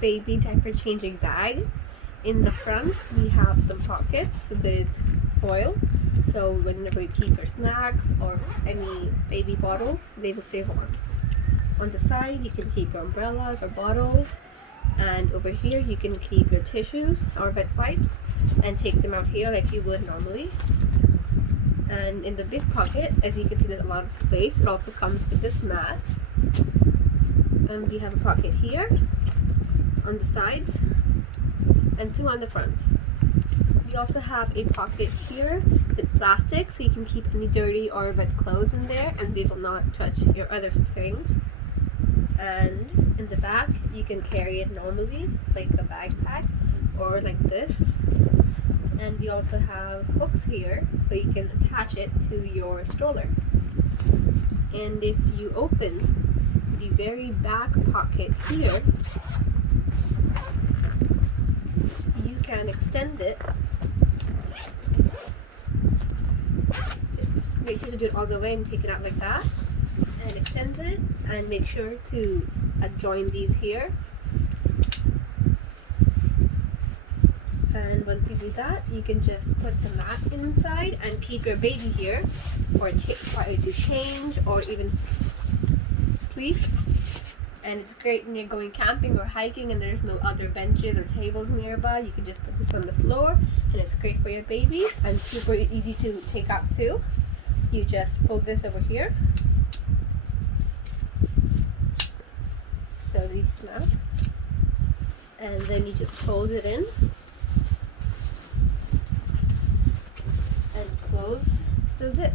baby diaper changing bag. In the front, we have some pockets with foil, so whenever you keep your snacks or any baby bottles, they will stay warm. On the side, you can keep your umbrellas or bottles, and over here you can keep your tissues or wet wipes and take them out here like you would normally. And in the big pocket, as you can see, there's a lot of space. It also comes with this mat, and we have a pocket here on the sides and two on the front. We also have a pocket here with plastic, so you can keep any dirty or wet clothes in there and they will not touch your other things. And in the back, you can carry it normally like a backpack or like this. And we also have hooks here, so you can attach it to your stroller. And if you open the very back pocket here, you can extend it. Just make sure to do it all the way and take it out like that. And extend it, and make sure to join these here. And once you do that, you can just put the mat inside and keep your baby here, or try to change or even sleep. And it's great when you're going camping or hiking and there's no other benches or tables nearby. You can just put this on the floor, and it's great for your baby and super easy to take out too. You just pull this over here, so these snap, and then you just fold it in and close the zip.